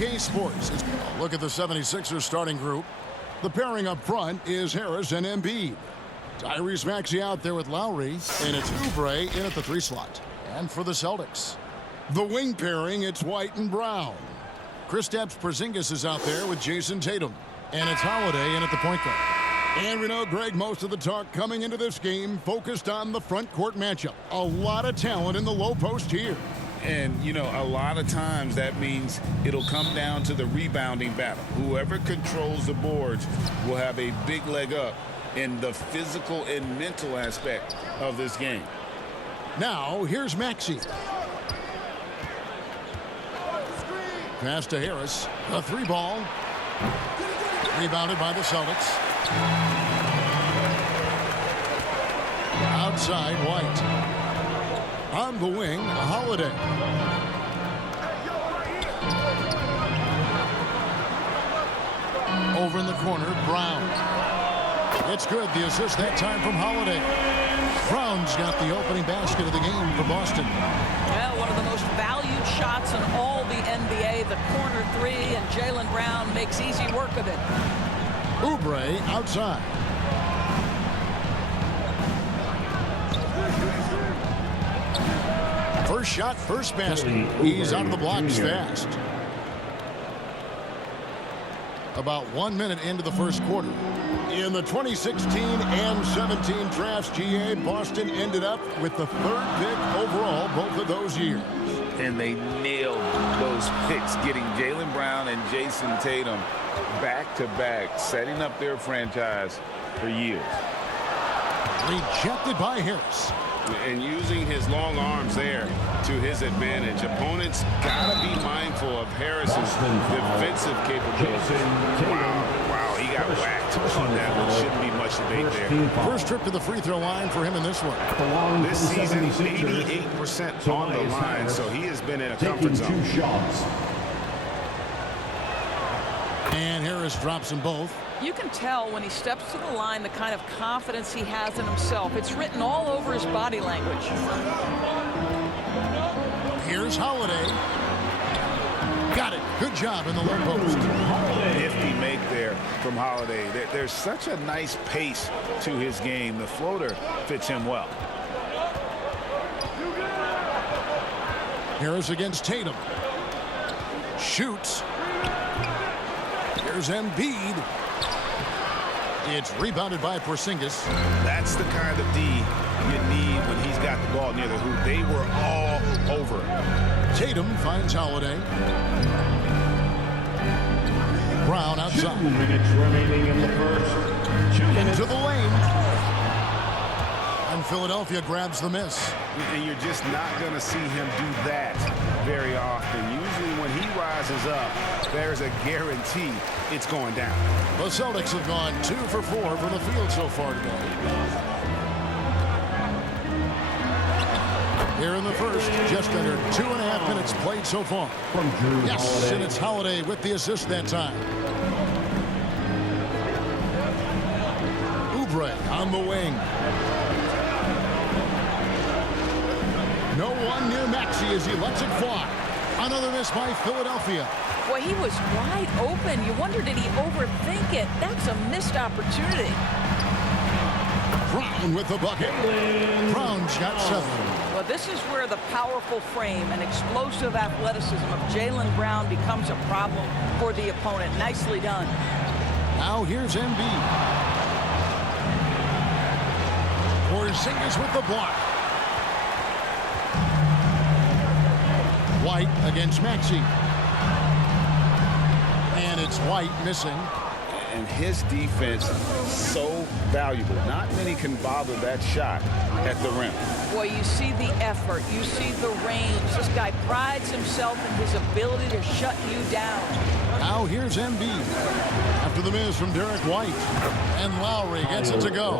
2K Sports. Look at the 76ers starting group. The pairing up front is Harris and Embiid. Tyrese Maxey out there with Lowry, and it's Oubre in at the 3 slot. And for the Celtics, the wing pairing, it's White and Brown. Kristaps Porzingis is out there with Jason Tatum, and it's Holiday in at the point guard. And we know, Greg, most of the talk coming into this game focused on the front court matchup. A lot of talent in the low post here. And, you know, a lot of times that means it'll come down to the rebounding battle. Whoever controls the boards will have a big leg up in the physical and mental aspect of this game. Now, here's Maxey. Pass to Harris. A 3 ball. Rebounded by the Celtics. Outside, White. On the wing, Holiday. Over in the corner, Brown. It's good. The assist that time from Holiday. Brown's got the opening basket of the game for Boston. Well, one of the most valued shots in all the NBA, the corner 3, and Jaylen Brown makes easy work of it. Oubre outside. First shot, first basket. He's out of the blocks fast. About 1 minute into the first quarter. In the 2016 and 17 drafts, GA, Boston ended up with the 3rd pick overall both of those years. And they nailed those picks, getting Jaylen Brown and Jason Tatum back-to-back, setting up their franchise for years. Rejected by Harris. And using his long arms there to his advantage. Opponents got to be mindful of Harris's defensive capabilities. Wow, he got whacked on that one. Shouldn't be much debate there. First trip to the free throw line for him in this one. This season, 88% on the line, so he has been in a comfort zone. And Harris drops them both. You can tell when he steps to the line the kind of confidence he has in himself. It's written all over his body language. Here's Holiday. Got it. Good job in the low post. Nifty make there from Holiday. There's such a nice pace to his game. The floater fits him well. Harris against Tatum. Shoots. Here's Embiid. It's rebounded by Porzingis. That's the kind of D you need when he's got the ball near the hoop. They were all over it. Tatum finds Holiday. Brown outside. 2 minutes remaining in the first. 2 minutes. Into the lane. And Philadelphia grabs the miss. And you're just not going to see him do that very often. Usually when he rises up, there's a guarantee it's going down. The Celtics have gone 2 for 4 from the field so far today. Here in the first, just under 2.5 minutes played so far. Yes, and it's Holiday with the assist that time. Oubre on the wing. No one near Maxey as he lets it fly. Another miss by Philadelphia. Boy, he was wide open. You wonder, did he overthink it? That's a missed opportunity. Brown with the bucket. Brown's got 7. Well, this is where the powerful frame and explosive athleticism of Jaylen Brown becomes a problem for the opponent. Nicely done. Now here's Embiid. Porzingis with the block. White against Maxey. And it's White missing. And his defense so valuable. Not many can bother that shot at the rim. Boy, you see the effort. You see the range. This guy prides himself in his ability to shut you down. Now here's Embiid. After the miss from Derek White. And Lowry gets it to go.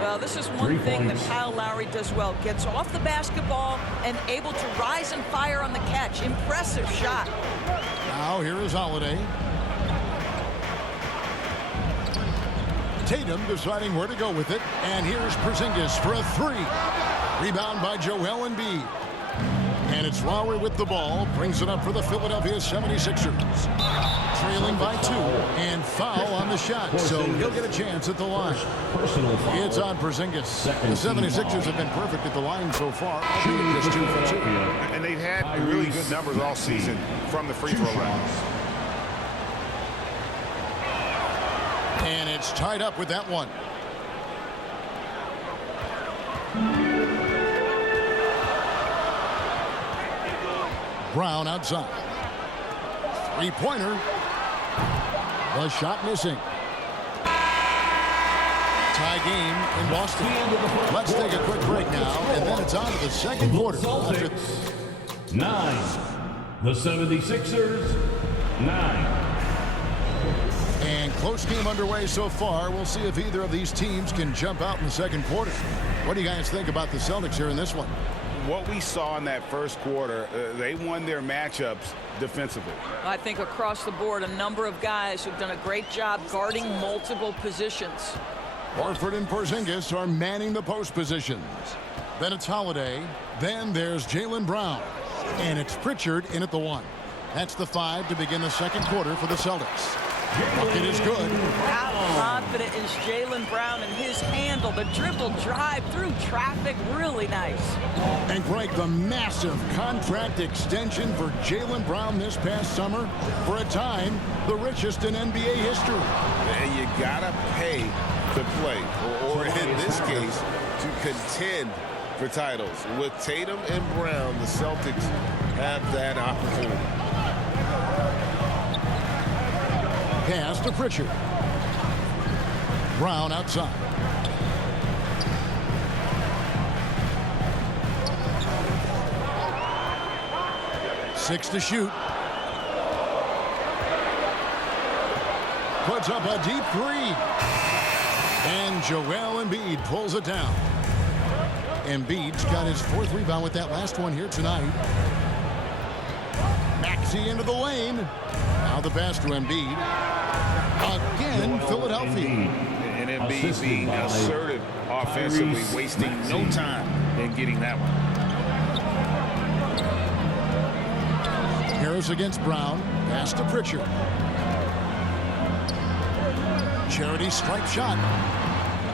Well, this is one thing that Kyle Lowry does well. Gets off the basketball and able to rise and fire on the catch. Impressive shot. Now here is Holiday. Tatum deciding where to go with it. And here's Porzingis for a 3. Rebound by Joel Embiid. And it's Lowry with the ball. Brings it up for the Philadelphia 76ers. Trailing by 2. And foul on the shot. So he'll get a chance at the line. It's on Porzingis. The 76ers have been perfect at the line so far. Albeit just 2 for 2. And they've had really good numbers all season from the free throw line. And it's tied up with that one. Brown outside. Three-pointer. The shot missing. Tie game in Boston. Let's take a quick break now, and then it's on to the second quarter. Celtics 9. The 76ers 9. And close game underway so far. We'll see if either of these teams can jump out in the second quarter. What do you guys think about the Celtics here in this one? What we saw in that first quarter, they won their matchups defensively. I think across the board, a number of guys who've done a great job guarding multiple positions. Horford and Porzingis are manning the post positions. Then it's Holiday. Then there's Jaylen Brown. And it's Pritchard in at the 1. That's the 5 to begin the second quarter for the Celtics. Bucket is good. How confident is Jaylen Brown and his handle? The dribble drive through traffic, really nice. And Greg, the massive contract extension for Jaylen Brown this past summer. For a time, the richest in NBA history. And you gotta pay to play, or in this case, to contend for titles. With Tatum and Brown, the Celtics have that opportunity. Pass to Pritchard. Brown outside. Six to shoot. Puts up a deep 3. And Joel Embiid pulls it down. Embiid's got his 4th rebound with that last one here tonight. Maxey into the lane. Now the pass to Embiid. Again, Philadelphia. And Embiid being assertive offensively, wasting no time in getting that one. Harris against Brown. Pass to Pritchard. Charity stripe shot.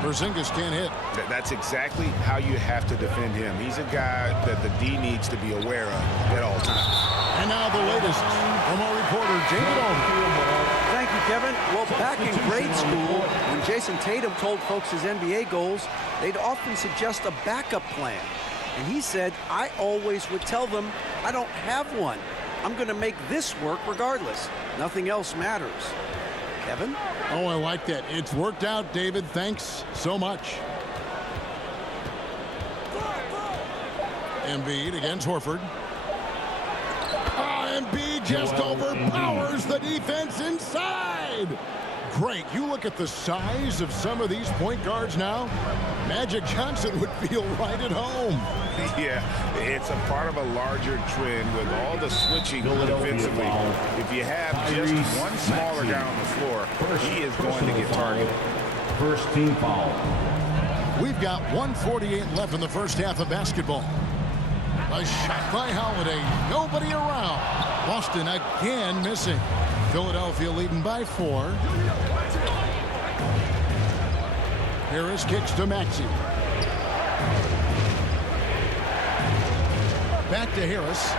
Porzingis can't hit. That's exactly how you have to defend him. He's a guy that the D needs to be aware of at all times. And now the latest from our reporter, David Alden. Thank you, Kevin. Well, back in grade school, when Jason Tatum told folks his NBA goals, they'd often suggest a backup plan. And he said, I always would tell them, I don't have one. I'm going to make this work regardless. Nothing else matters. Kevin? Oh, I like that. It's worked out, David. Thanks so much. Embiid against Horford. Embiid just overpowers the defense inside. Great. You look at the size of some of these point guards now. Magic Johnson would feel right at home. Yeah, it's a part of a larger trend with all the switching defensively. If you have just one smaller guy on the floor, he is going to get targeted. First team foul. We've got 1:48 left in the first half of basketball. A shot by Holiday. Nobody around. Boston again missing. Philadelphia leading by 4. Harris kicks to Maxey. Back to Harris.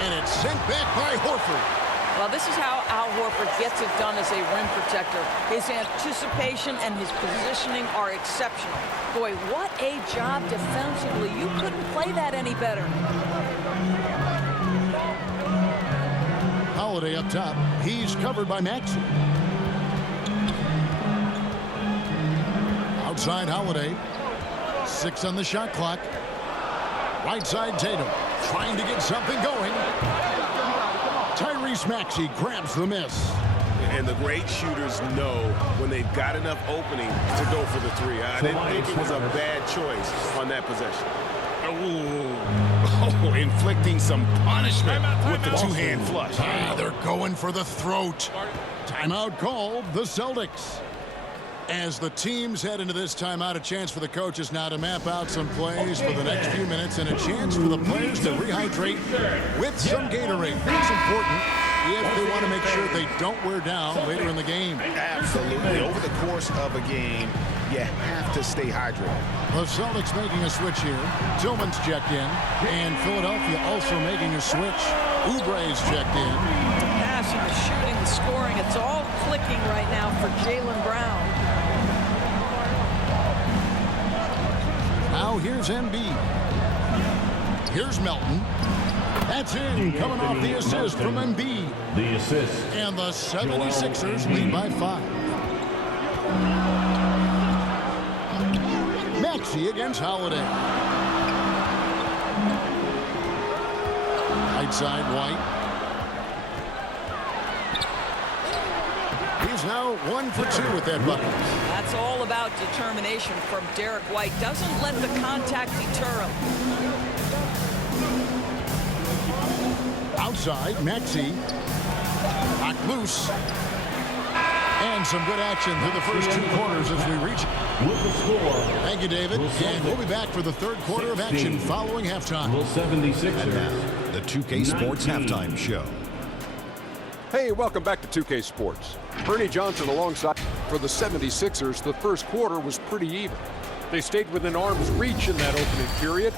And it's sent back by Horford. Well, this is how Al Horford gets it done as a rim protector. His anticipation and his positioning are exceptional. Boy, what a job defensively. You couldn't play that any better. Holiday up top. He's covered by Maxey. Outside Holiday. 6 on the shot clock. Right side Tatum. Trying to get something going. Tyrese Maxey grabs the miss. And the great shooters know when they've got enough opening to go for the 3. I didn't think it was a bad choice on that possession. Oh, inflicting some punishment with the two-hand flush. They're going for the throat. Timeout called, the Celtics. As the teams head into this timeout, a chance for the coaches now to map out some plays for the next few minutes and a chance for the players to rehydrate with some Gatorade. That's important if they want to make sure they don't wear down later in the game. Absolutely. Over the course of a game, you have to stay hydrated. The Celtics making a switch here. Tillman's checked in. And Philadelphia also making a switch. Oubre's checked in. The passing, the shooting, the scoring, it's all clicking right now for Jaylen Brown. Now here's Embiid. Here's Melton. That's in, coming off the assist from Embiid. The assist. And the 76ers lead by 5. Maxey against Holiday. Right side, White. He's now 1 for 2 with that bucket. That's all about determination from Derek White. Doesn't let the contact deter him. Outside, Maxey. Knocked loose. And some good action through the first 2 quarters as we reach. With the score. Thank you, David. And we'll be back for the third quarter of action following halftime. The 76ers. The 2K Sports Halftime Show. Hey, welcome back to 2K Sports. Ernie Johnson alongside. For the 76ers, the first quarter was pretty even. They stayed within arm's reach in that opening period.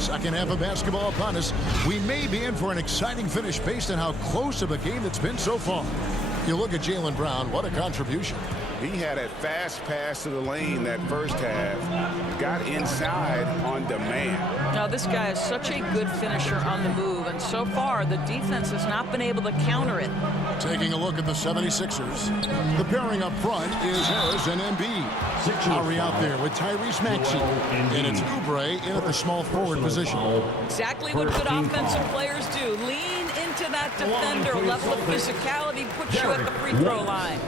Second half of basketball upon us. We may be in for an exciting finish based on how close of a game it's been so far. You look at Jaylen Brown, what a contribution. He had a fast pass to the lane that first half. Got inside on demand. Now, this guy is such a good finisher on the move, and so far, the defense has not been able to counter it. Taking a look at the 76ers. The pairing up front is Harris and Embiid. Lowry out there with Tyrese Maxey. And it's Oubre in at the small forward position. Exactly what good offensive players do. Lean into that defender. Level of physicality puts you at the free throw line.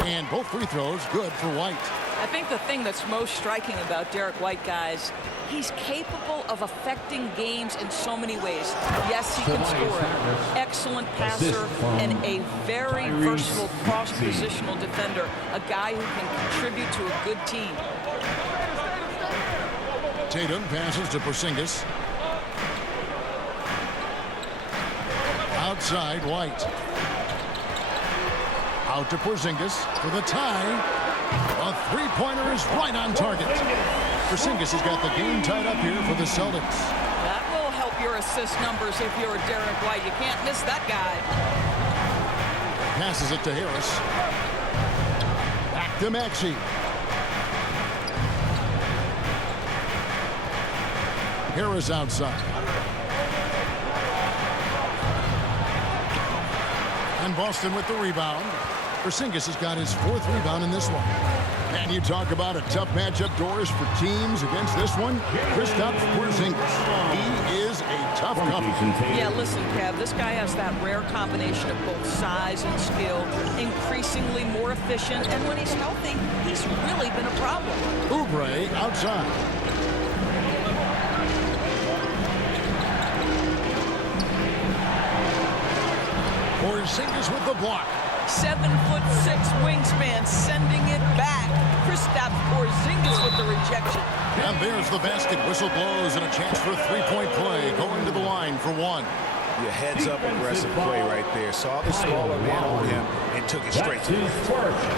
And both free throws good for White. I think the thing that's most striking about Derek White, guys, he's capable of affecting games in so many ways. Yes, he can score. Excellent passer and a very versatile cross-positional defender. A guy who can contribute to a good team. Tatum passes to Porzingis. Outside, White. Out to Porzingis for the tie. A three-pointer is right on target. Porzingis has got the game tied up here for the Celtics. That will help your assist numbers if you're Derek White. You can't miss that guy. Passes it to Harris. Back to Maxey. Harris outside. And Boston with the rebound. Porzingis has got his 4th rebound in this one. And you talk about a tough matchup, Doris, for teams against this one. Kristaps Porzingis. He is a tough company. Yeah, listen, Kev, this guy has that rare combination of both size and skill, increasingly more efficient, and when he's healthy, he's really been a problem. Oubre outside. Porzingis with the block. 7'6" wingspan, sending it back. Kristaps Porzingis with the rejection. And there's the basket. Whistle blows and a chance for a three-point play. Going to the line for 1. Your heads-up aggressive play right there. Saw the smaller man on him and took it straight to him.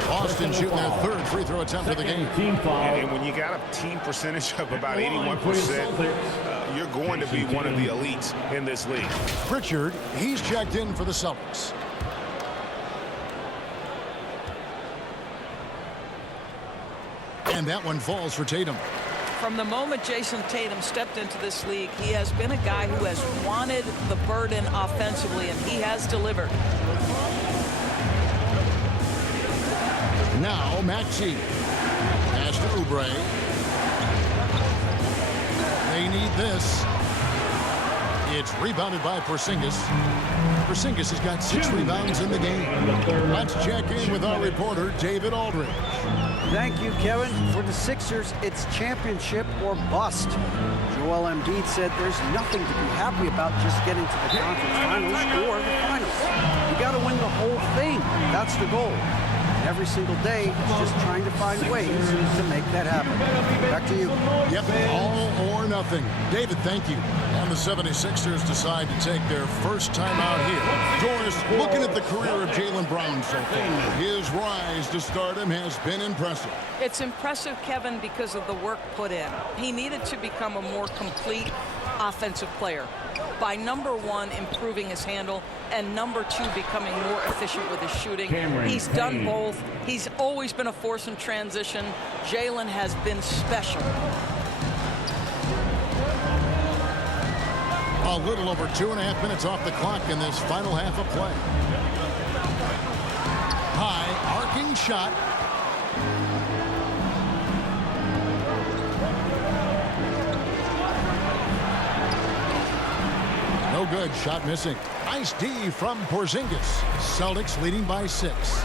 Boston shooting their 3rd free throw attempt of the game. And when you got a team percentage of about 81%, you're going to be one of the elites in this league. Pritchard, he's checked in for the Celtics. And that one falls for Tatum. From the moment Jason Tatum stepped into this league, he has been a guy who has wanted the burden offensively, and he has delivered. Now Maxey. Pass to Oubre. They need this. It's rebounded by Porzingis. Porzingis has got 6 rebounds in the game. Let's check in with our reporter, David Aldridge. Thank you, Kevin. For the Sixers, it's championship or bust. Joel Embiid said there's nothing to be happy about just getting to the conference finals or the finals. You got to win the whole thing. That's the goal. And every single day, it's just trying to find ways to make that happen. Back to you. Yep, all or nothing. David, thank you. And the 76ers decide to take their first time out here. Doris, looking at the career of Jaylen Brown so far, his rise to stardom has been impressive. It's impressive, Kevin, because of the work put in. He needed to become a more complete offensive player by, number 1, improving his handle, and number 2, becoming more efficient with his shooting. He's done both. He's always been a force in transition. Jaylen has been special. A little over 2.5 minutes off the clock in this final half of play. High arcing shot. No good. Shot missing. Nice D from Porzingis. Celtics leading by 6.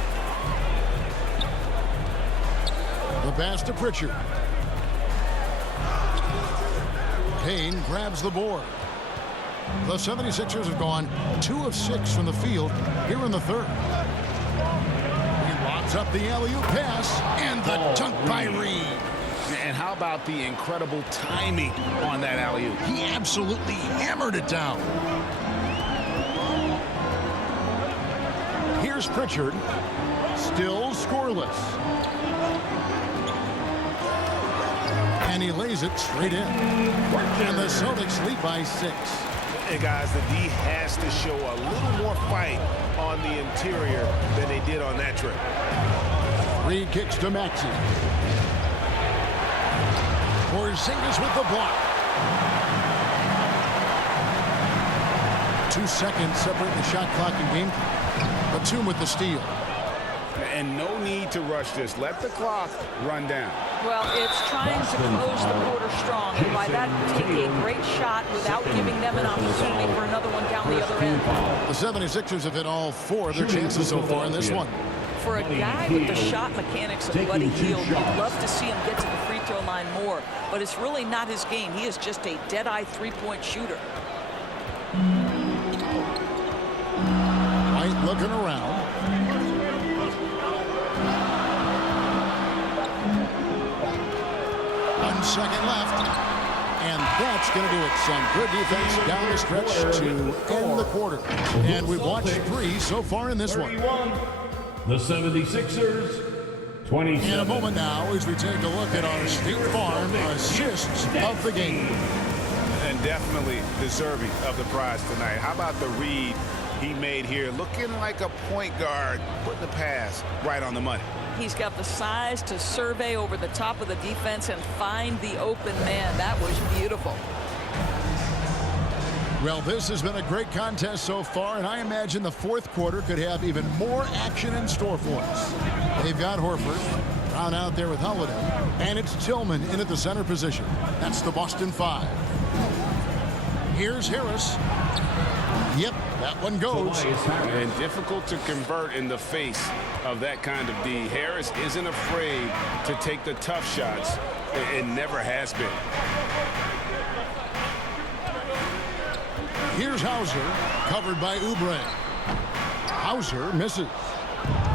The pass to Pritchard. Kane grabs the board. The 76ers have gone 2 of 6 from the field here in the third. He lobs up the alley-oop pass, and the dunk by Reed. And how about the incredible timing on that alley-oop? He absolutely hammered it down. Here's Pritchard, still scoreless. And he lays it straight in. And the Celtics lead by 6. Hey guys, the D has to show a little more fight on the interior than they did on that trip. 3 kicks to Maxey. Porzingis with the block. 2 seconds separating the shot clock and game clock. Batum with the steal. And no need to rush this. Let the clock run down. Well, it's trying to close the quarter strong, and by that, take a great shot without giving them an opportunity for another one down the other end. The 76ers have hit all 4 of their chances so far in this one. For a guy with the shot mechanics of Buddy Hield, you'd love to see him get to the free throw line more, but it's really not his game. He is just a dead-eye three-point shooter. White looking around. 1 second left. And that's going to do it. Some good defense down the stretch to end the quarter. And we've watched 3 so far in this one. The 76ers, 27. In a moment now, as we take a look at our State Farm assists of the game. And definitely deserving of the prize tonight. How about the read he made here? Looking like a point guard, putting the pass right on the money. He's got the size to survey over the top of the defense and find the open man. That was beautiful. Well, this has been a great contest so far, and I imagine the fourth quarter could have even more action in store for us. They've got Horford, Brown out there with Holiday, and it's Tillman in at the center position. That's the Boston 5. Here's Harris. Yep, that one goes. And difficult to convert in the face of that kind of D. Harris isn't afraid to take the tough shots. It never has been. Here's Hauser, covered by Oubre. Hauser misses.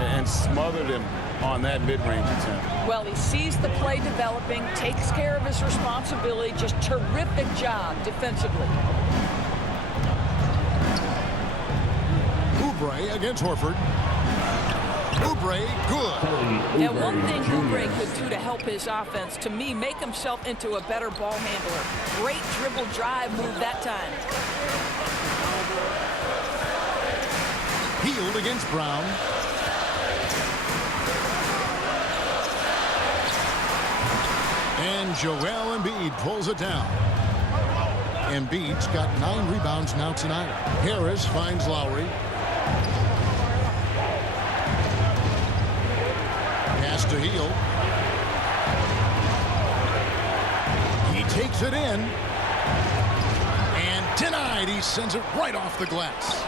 And smothered him on that mid-range attempt. Well, he sees the play developing, takes care of his responsibility. Just terrific job defensively. Oubre against Horford. Oubre, good. Now, one thing Oubre could do to help his offense, to me, make himself into a better ball handler. Great dribble drive move that time. Hield against Brown. And Joel Embiid pulls it down. Embiid's got 9 rebounds now tonight. Harris finds Lowry. Pass to Hield. He takes it in. And Denied. He sends it right off the glass.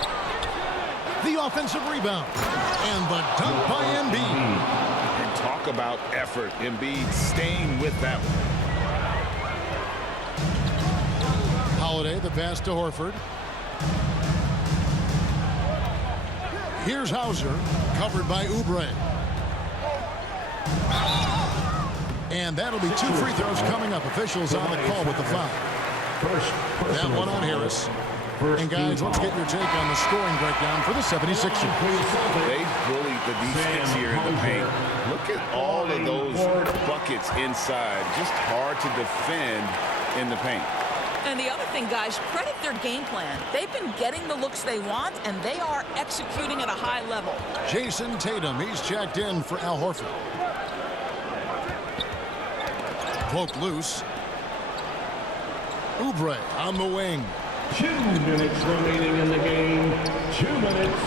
The offensive rebound. And the dunk by Embiid. And talk about effort. Embiid staying with that one. Holiday, the pass to Horford. Here's Hauser, covered by Oubre. And that'll be 2 free throws coming up. Officials on the call with the foul. That one on Harris. And guys, let's get your take on the scoring breakdown for the 76ers. They bullied the defense here in the paint. Look at all of those buckets inside. Just hard to defend in the paint. And the other thing, guys, credit their game plan. They've been getting the looks they want, and they are executing at a high level. Jason Tatum, he's checked in for Al Horford. Poke loose. Oubre on the wing. 2 minutes remaining in the game. 2 minutes.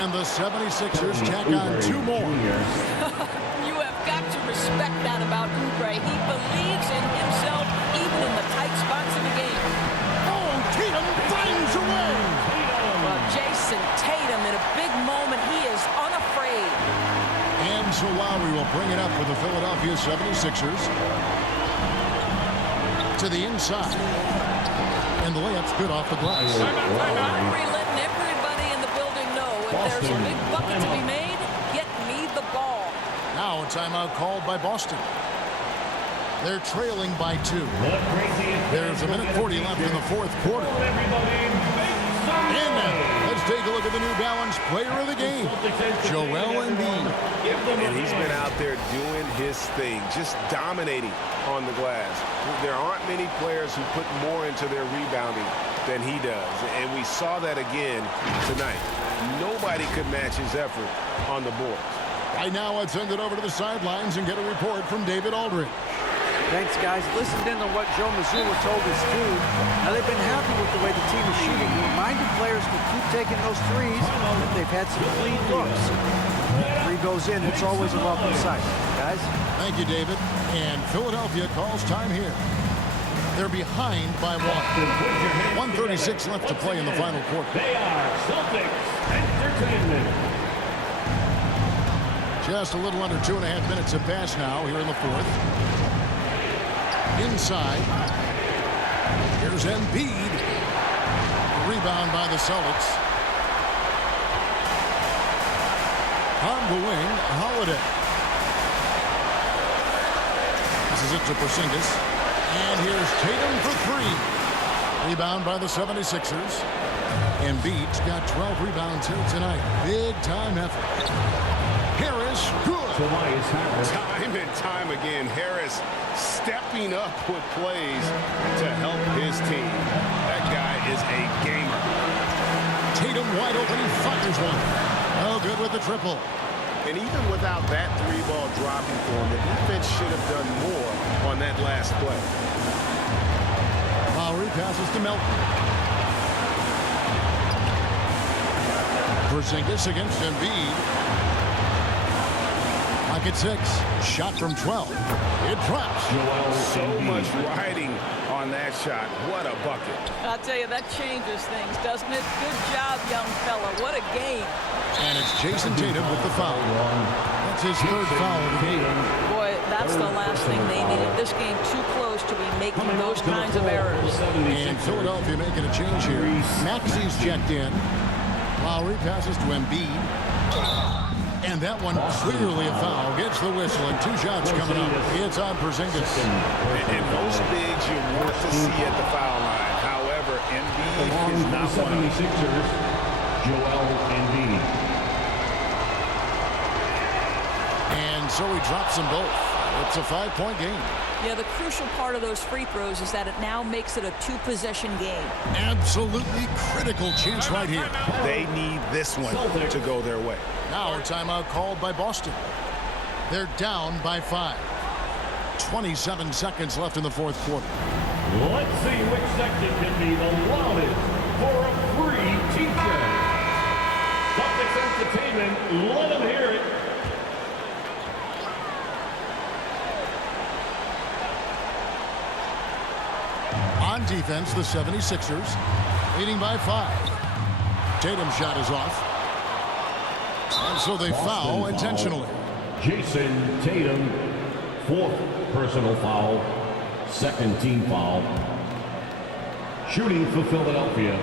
And the 76ers tack on 2 more. You have got to respect that about Oubre. He believes in himself, even in the tight spots of the game. Oh, Tatum finds a way. Well, Jason Tatum, in a big moment, he is unafraid. And so Lowry will bring it up for the Philadelphia 76ers. To the inside. And the layup's good off the glass. Lowry letting everybody in the building know if there's a big bucket to be made, get me the ball. Now a timeout called by Boston. They're trailing by 2. There's a minute 40 left in the 4th quarter. And now, let's take a look at the New Balance player of the game, Joel Embiid. And he's been out there doing his thing, just dominating on the glass. There aren't many players who put more into their rebounding than he does. And we saw that again tonight. Nobody could match his effort on the boards. Right now, let's send it over to the sidelines and get a report from David Aldridge. Thanks, guys. Listened in on what Joe Mazzulla told his team. Now, they've been happy with the way the team is shooting. He reminded players to keep taking those threes. They've had some clean looks. Three goes in. It's always a welcome sight. Guys? Thank you, David. And Philadelphia calls time here. They're behind by 1. 1:36 left to play in the final quarter. They are Celtics Entertainment. Just a little under 2.5 minutes have passed now here in the 4th. Inside. Here's Embiid. Rebound by the Celtics. On the wing, Holiday. This is it to Porzingis. And here's Tatum for 3. Rebound by the 76ers. Embiid's got 12 rebounds here tonight. Big time effort. Harris, good. Time and time again, Harris stepping up with plays to help his team. That guy is a gamer. Tatum wide open, he fires one. Oh, good with the triple. And even without that 3-ball dropping for him, the defense should have done more on that last play. Lowry passes to Melton. Porzingis against Embiid. Pocket 6. Shot from 12. It drops. So much riding on that shot. What a bucket. I'll tell you, that changes things, doesn't it? Good job, young fella. What a game. And it's Jason Tatum with the foul. That's his 3rd foul of the game. Boy, that's the last thing they needed. This game too close to be making those kinds of errors. And Philadelphia making a change here. Maxi's checked in. Lowry passes to Embiid. And that one clearly a foul. Gets the whistle and 2 shots coming up. It's on Porzingis. And most bigs you want to see at the foul line. However, Embiid is not one of them. 76ers, Joel Embiid. And so he drops them both. It's a 5-point game. Yeah, the crucial part of those free throws is that it now makes it a 2-possession game. Absolutely critical chance right here. They need this one to go their way. Now a timeout called by Boston. They're down by 5. 27 seconds left in the 4th quarter. Let's see which section can be the loudest for a free t-shirt. Celtics Entertainment, let them hear it. On defense, the 76ers leading by 5. Tatum's shot is off. And so they foul intentionally. Jason Tatum, 4th personal foul, 2nd team foul. Shooting for Philadelphia,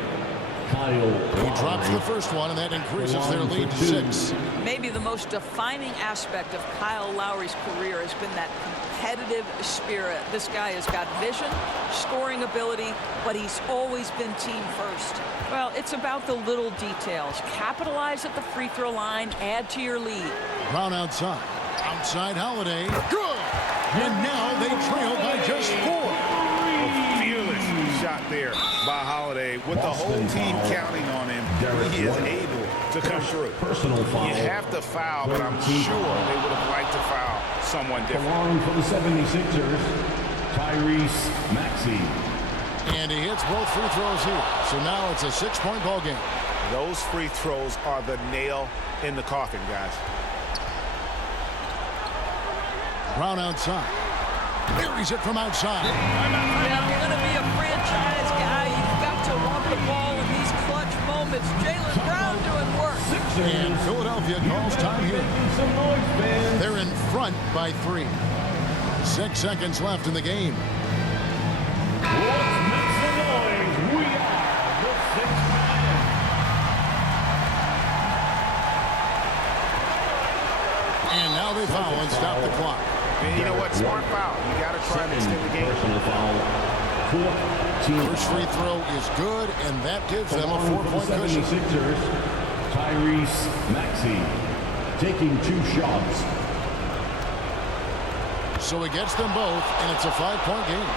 Kyle He drops Lowry. the first one, and that increases their lead to 6. Maybe the most defining aspect of Kyle Lowry's career has been that competitive spirit. This guy has got vision, scoring ability, but he's always been team first. Well, it's about the little details. Capitalize at the free throw line, add to your lead. Brown outside. Outside Holiday. Good! And now they trail by just 4. Fearless shot there by Holiday with the whole team counting on him. He is able to come through. Personal foul. You have to foul, but I'm sure they would have liked to foul someone different. Along for the 76ers, Tyrese Maxey. And he hits both free throws here. So now it's a 6-point ball game. Those free throws are the nail in the coffin, guys. Brown outside. Buries it from outside. Now, if you're going to be a franchise guy, you've got to want the ball in these clutch moments. Jaylen Brown doing work. And Philadelphia calls time here. Some noise, fans. They're in front by 3. 6 seconds left in the game. Let's make some noise. We are the 6th man. And now they foul and stop the clock. And you know what? Smart foul. You got to try to extend the game. Personal foul. 4th team First free throw is good, and that gives them a Along for the 4-point cushion. 76ers, Tyrese Maxey taking 2 shots. So he gets them both, and it's a 5-point game.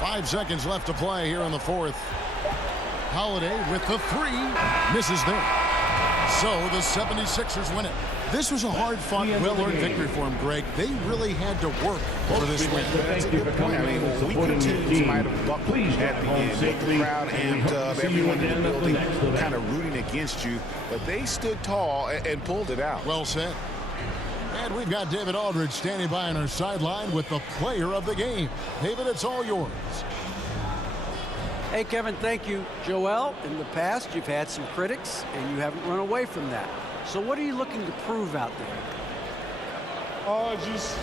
Five seconds left to play here in the 4th. Holiday with the 3. Misses there. So the 76ers win it. This was a hard-fought, well-earned victory for them, Greg. They really had to work for this win. That's a good point. I mean, weaker teams might have buckled at the end with the crowd amped up, everyone in the building kind of rooting against you, but they stood tall and pulled it out. Well said. And we've got David Aldridge standing by on our sideline with the player of the game. David, it's all yours. Hey, Kevin, thank you. Joel, in the past, you've had some critics, and you haven't run away from that. So what are you looking to prove out there? Just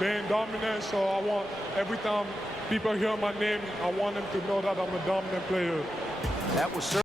being dominant, so I want, every time people hear my name, I want them to know that I'm a dominant player. That was